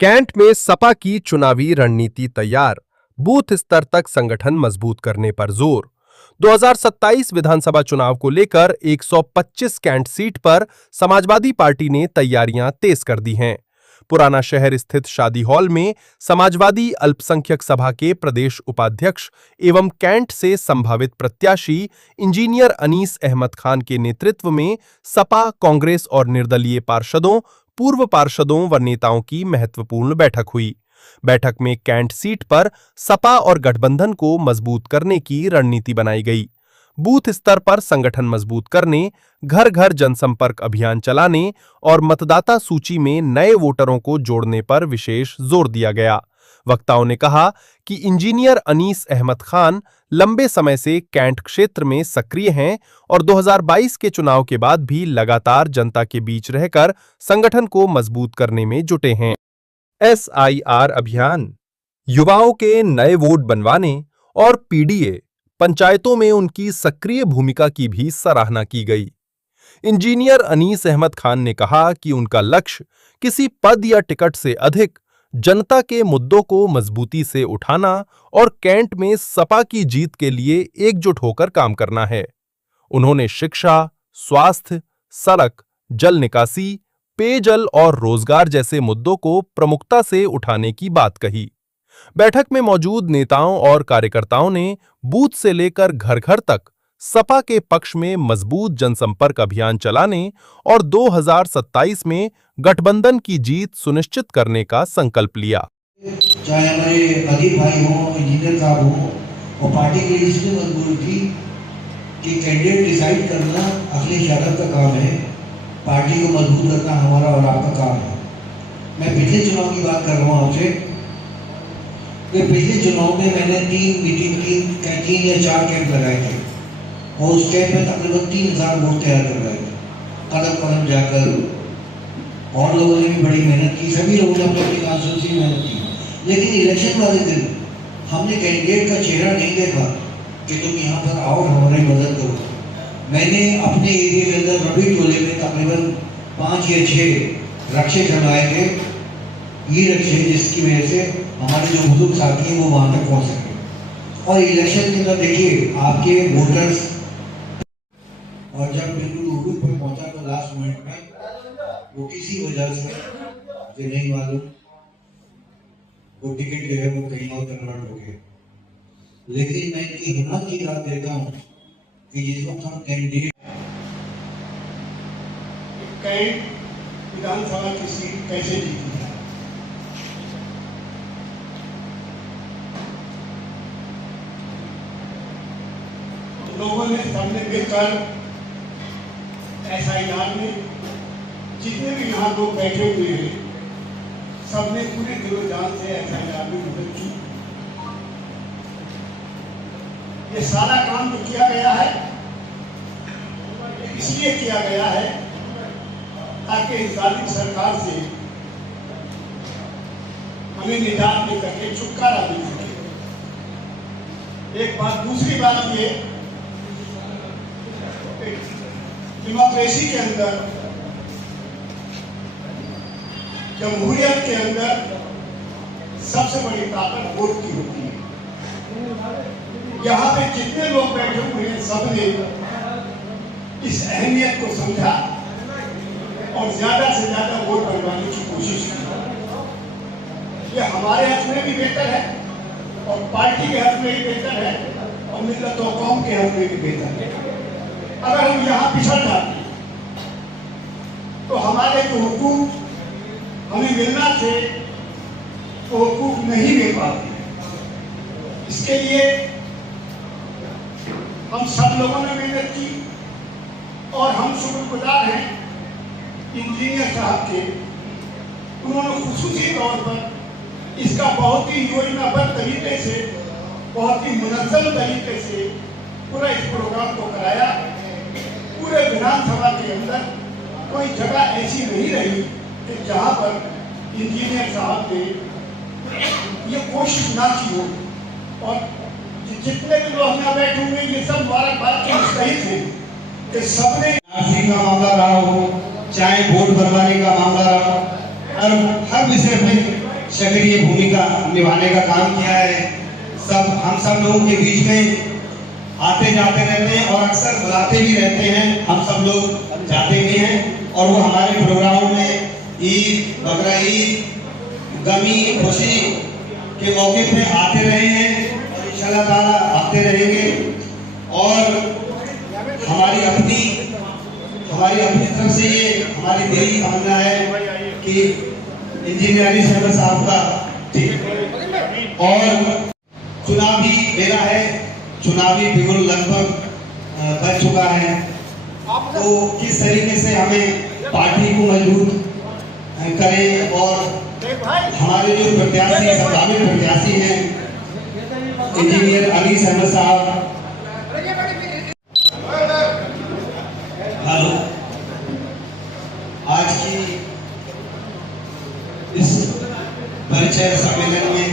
Cantt में सपा की चुनावी रणनीति तैयार, बूथ स्तर तक संगठन मजबूत करने पर जोर। 2027 विधानसभा चुनाव को लेकर 125 कैंट सीट पर समाजवादी पार्टी ने तैयारियां तेज कर दी हैं। पुराना शहर स्थित शादी हॉल में समाजवादी अल्पसंख्यक सभा के प्रदेश उपाध्यक्ष एवं कैंट से संभावित प्रत्याशी इंजीनियर अनीस अहमद खान के नेतृत्व में सपा, कांग्रेस और निर्दलीय पार्षदों, पूर्व पार्षदों व नेताओं की महत्वपूर्ण बैठक हुई। बैठक में कैंट सीट पर सपा और गठबंधन को मजबूत करने की रणनीति बनाई गई। बूथ स्तर पर संगठन मजबूत करने, घर घर जनसंपर्क अभियान चलाने और मतदाता सूची में नए वोटरों को जोड़ने पर विशेष जोर दिया गया। वक्ताओं ने कहा कि इंजीनियर अनीस अहमद खान लंबे समय से कैंट क्षेत्र में सक्रिय हैं और 2022 के चुनाव के बाद भी लगातार जनता के बीच रहकर संगठन को मजबूत करने में जुटे हैं। SIR अभियान, युवाओं के नए वोट बनवाने और PDA पंचायतों में उनकी सक्रिय भूमिका की भी सराहना की गई। इंजीनियर अनीस अहमद खान ने कहा कि उनका लक्ष्य किसी पद या टिकट से अधिक जनता के मुद्दों को मजबूती से उठाना और कैंट में सपा की जीत के लिए एकजुट होकर काम करना है। उन्होंने शिक्षा, स्वास्थ्य, सड़क, जल निकासी, पेयजल और रोजगार जैसे मुद्दों को प्रमुखता से उठाने की बात कही। बैठक में मौजूद नेताओं और कार्यकर्ताओं ने बूथ से लेकर घर घर तक सपा के पक्ष में मजबूत जनसंपर्क अभियान चलाने और 2027 में गठबंधन की जीत सुनिश्चित करने का संकल्प लिया। चाहे हमारे अदीब भाई हों, इंजीनियर साहब हों, और पार्टी की इसलिए मजबूर थी कि कैंडिडेट डिसाइड करना अखिलेश यादव का काम है, पार्टी को मजबूत करना हमारा और आपका काम है। मैं पिछले चुनाव की बात कर रहा हूँ आपसे कि पिछले चुनाव में मैंने 3 या 4 कैंप लगाए थे और उस कैंप में तकरीबन 3000 वोट तैयार कर रहे थे। कदम कदम जाकर और लोगों ने भी बड़ी मेहनत की, सभी लोगों ने अपनी कॉन्स्टिट्यूंसी में मेहनत की, लेकिन इलेक्शन वाले दिन हमने कैंडिडेट का चेहरा नहीं देखा कि तुम यहाँ पर आओ और हमारी मदद करो। मैंने अपने एरिया के अंदर रबी टोले में तकरीबन 5 या 6 रक्षे चलाए थे, ये रक्षे जिसकी वजह से हमारे जो बुजुर्ग साथी हैं वो वहाँ तक पहुँच सके। और इलेक्शन के अंदर देखिए आपके वोटर्स, और जब बिल्कुल उड़ूप पर पहुँचा तो लास्ट मिनट में वो किसी वजह से मुझे नहीं मालूम वो टिकट जो है वो कहीं और कन्वर्ट हो गए। लेकिन मैं इनकी हिम्मत की बात देता हूँ कि जिस वक्त हम कैंडिडेट विधानसभा की सीट कैसे जीती है, लोगों ने सबने मिलकर SIR में जितने भी यहाँ लोग बैठे हुए हैं सबने पूरे दिलो जान से SIR में मदद की। ये सारा काम जो किया गया है इसलिए किया गया है ताकि इस जालिम सरकार से हमें निजात लेकर के छुटकारा मिल सके। एक बात, दूसरी बात ये, डेमोक्रेसी के अंदर, जमहूरियत के अंदर सबसे बड़ी ताकत वोट की होती है। यहाँ पे जितने लोग बैठे हुए हैं सबने इस अहमियत को समझा और ज्यादा से ज्यादा वोट बनवाने की कोशिश की। ये हमारे हक में भी बेहतर है और पार्टी के हक में भी बेहतर है और मिल्लत और कौम के हक में भी बेहतर है। अगर हम यहाँ पिछड़ जाते तो हमारे जो हुकूक हमें मिलना थे वो हुकूक नहीं मिल पाते। इसके लिए हम सब लोगों ने मेहनत की और हम शुक्रगुजार हैं इंजीनियर साहब के। उन्होंने खुसूसी तौर पर इसका बहुत ही योजनाबद्ध तरीके से, बहुत ही मुनज़्ज़म तरीके से पूरा इस प्रोग्राम को कराया। पूरे विधानसभा के अंदर कोई जगह ऐसी नहीं रही कि जहां पर इंजीनियर साहब ने ये कोशिश ना की हो। और जितने भी लोग यहाँ बैठे हुए ये सब मुबारकबाद के मुस्तहिक हैं कि सबने का मामला रहा हो, चाहे वोट बनवाने का मामला रहा हो, और हर विषय में सक्रिय भूमिका निभाने का काम किया है। हम सब लोगों के बीच में आते जाते रहते हैं और अक्सर बुलाते भी रहते हैं। हम सब लोग जाते भी हैं और वो हमारे प्रोग्रामों में ईद, बकरा ईद, गमी, खुशी के मौके पे आते रहे हैं और इंशाल्लाह ताला आते रहेंगे। और हमारी अपनी तरफ से ये हमारी दिली तमन्ना है कि इंजीनियर अली शहर साहब का ठीक और चुनावी मेरा है, चुनावी बिगुल लगभग बच चुका है। तो किस तरीके से हमें पार्टी को मजबूत करें और हमारे जो प्रत्याशी संभावित प्रत्याशी हैं इंजीनियर अली शहर साहब, हेलो, आज की इस परिचय सम्मेलन में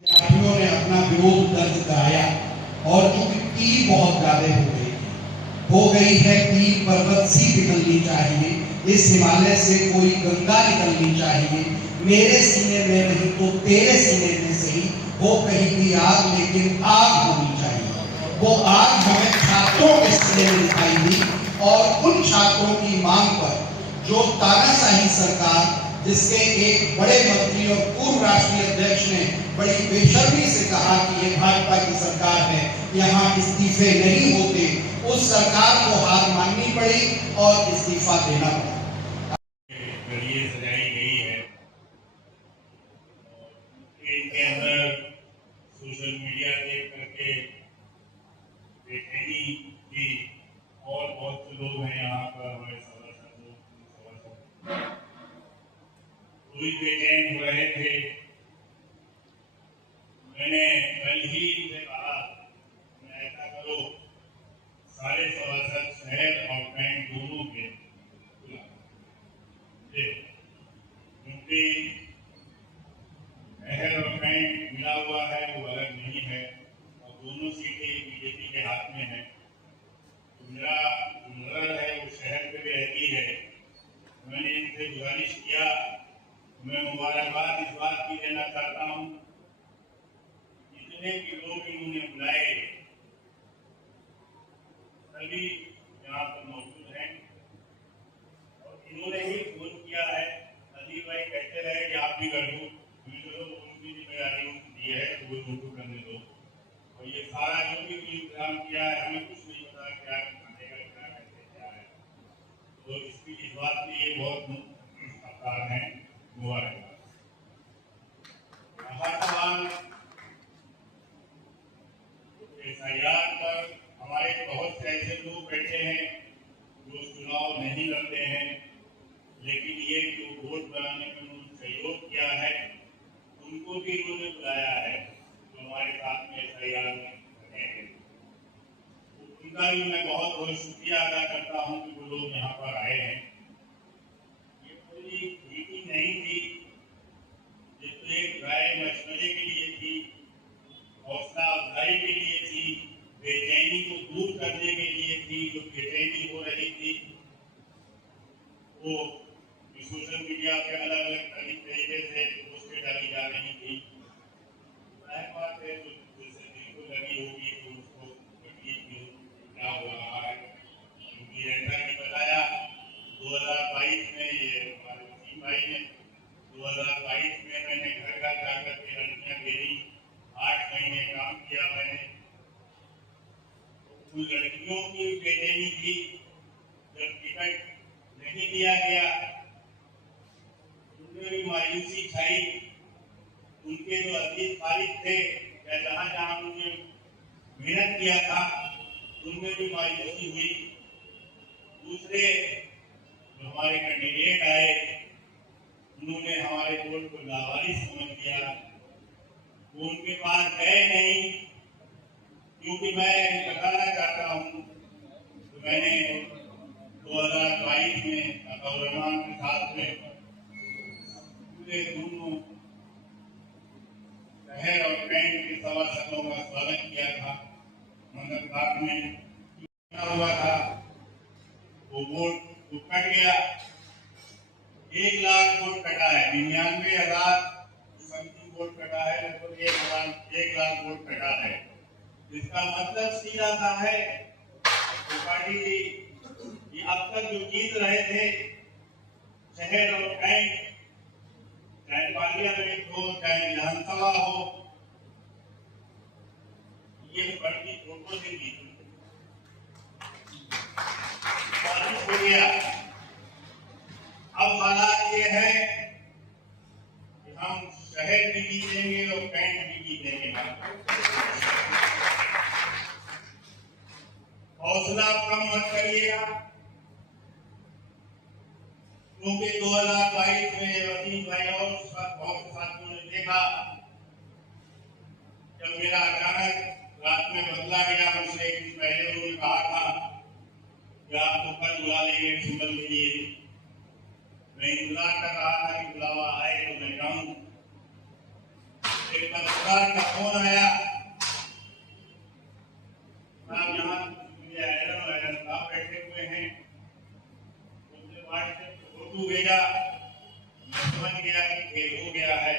विद्यार्थियों ने अपना विरोध दर्ज कराया और चूंकि पीर बहुत ज्यादा हो गई है, पीर पर्वत सी निकलनी चाहिए, इस हिमालय से कोई गंगा निकलनी चाहिए। मेरे सीने में नहीं तो तेरे सीने में सही हो कहीं भी आग, लेकिन आग होनी चाहिए। वो आग हमें छात्रों के सीने में दिखाई दी और उन छात्रों की मांग पर जो तानाशाही सरकार, जिसके एक बड़े मंत्री और पूर्व राष्ट्रीय अध्यक्ष ने बड़ी बेशर्मी से कहा कि ये भाजपा की सरकार है, यहाँ इस्तीफे नहीं होते, उस सरकार को हार माननी पड़ी और इस्तीफा देना पड़ा। सजाई गई है, इनके अंदर सोशल मीडिया देख करके बेचैनी थी और बहुत से लोग हैं यहाँ पर हमारे कोई बेचैन हो रहे थे। मैंने कल ही इनसे कहा ऐसा करो, सारे सभासद शहर और बैंक दोनों के, क्योंकि शहर और बैंक मिला हुआ है, वो अलग नहीं है और दोनों सीटें बीजेपी के हाथ में है। तो मेरा नजर है वो शहर पे भी रहती है। मैंने इनसे गुजारिश किया, मैं मुबारकबाद इस बात की देना चाहता हूँ, जितने भी लोग इन्होंने बुलाए सभी यहाँ पर मौजूद हैं और इन्होंने ही फोन किया है। अजीब भाई कहते रहे कि आप भी कर दो, उनकी जिम्मेदारी दी है तो वो उनको करने दो। और ये सारा जो भी इंतजाम किया है, हमें कुछ नहीं पता क्या खाने का क्या कैसे क्या है। तो इसकी इस बात के लिए बहुत आभार है, मुबारकबाद। SIR पर हमारे बहुत से ऐसे लोग बैठे हैं जो चुनाव नहीं लड़ते हैं, लेकिन ये जो वोट बनाने में उन्होंने सहयोग किया है उनको भी इन्होंने बुलाया है, जो हमारे साथ में SIR में रहे हैं। तो उनका भी मैं बहुत बहुत शुक्रिया अदा करता हूँ कि वो लोग यहाँ पर आए हैं। ये पूरी मीटिंग नहीं थी, ये तो एक राय मशवरे के लिए थी, हौसला अफजाई के लिए थी, बेचैनी को दूर करने के लिए थी। जो बेचैनी हो रही थी वो सोशल मीडिया पे अलग अलग तरीके से पोस्टें डाली जा रही थी। बात है जैसे दिल को लगी होगी तो उसको क्या हो रहा है, क्योंकि ऐसा ही बताया 2022 में ये हमारे वसीम भाई ने 2022 में मैंने घर घर जाकर के लड़कियां भेजी, 8 महीने काम किया मैंने। उन लड़कियों की बेचैनी थी, जब टिकट नहीं दिया गया उनमें भी मायूसी छाई। उनके जो अतीत फारिग थे या जहाँ जहाँ उन्होंने मेहनत किया था उनमें भी मायूसी हुई। दूसरे जो हमारे कैंडिडेट आए उन्होंने हमारे वोट को लावारिस समझ लिया, वो उनके पास गए नहीं। क्योंकि मैं बताना चाहता हूँ तो मैंने 2022 में अताउर रहमान के साथ में पूरे दोनों शहर और बैंक के सभासदों का स्वागत किया था। मंगलपात में बना हुआ था, वो वोट तो कट गया। 1 लाख वोट कटा है, 99,000 समथिंग वोट कटा है, लगभग 1 लाख वोट कटा है। इसका मतलब सीधा सा है तो पार्टी ये अब तक जो जीत रहे थे शहर और कैंट, चाहे पार्लियामेंट हो चाहे विधानसभा हो, ये बड़ी वोटों से जीती हो गया। अब हालात ये है कि हम शहर भी जीतेंगे और कैंट भी जीतेंगे। हौसला कम मत करिएगा, क्योंकि 2022 में वसीम भाई और बहुत साथियों ने देखा जब मेरा अचानक रात में बदला गया, मुझसे एक दिन पहले उन्होंने कहा था कि आपको कल बुला लेंगे सिंबल के लिए। मैं इंतजार कर रहा था कि बुलावा आए तो मैं जाऊं। एक पत्रकार का फोन आया, आप यहाँ आप बैठे हुए हैं, उनसे व्हाट्सएप फोटो भेजा, मैं समझ गया कि खेल हो गया है।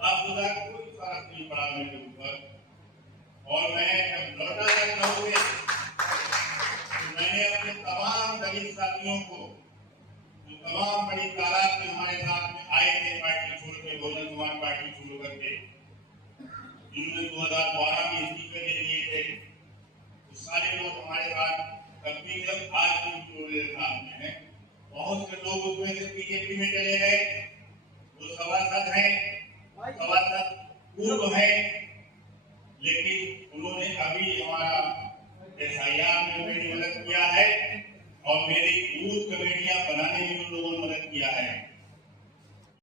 आप खुदा कोई फर्क नहीं पड़ा मेरे ऊपर। और मैं जब लौटा लखनऊ में तो मैंने अपने तमाम दलित साथियों को, जो तमाम बड़ी तादाद में हमारे साथ में आए थे पार्टी छोड़ के, बहुजन समाज पार्टी छोड़ करके, जिन्होंने 2012 में इस्तीफे दे दिए थे, तो सारे लोग हमारे साथ तकरीबन आज भी जोड़े साथ में हैं। बहुत से लोग उसमें से बीजेपी में चले गए, वो सभासद हैं, सभासद पूर्व है, लेकिन उन्होंने अभी हमारा SIR में मेरी मदद किया है और मेरी बूथ कमेटियां बनाने में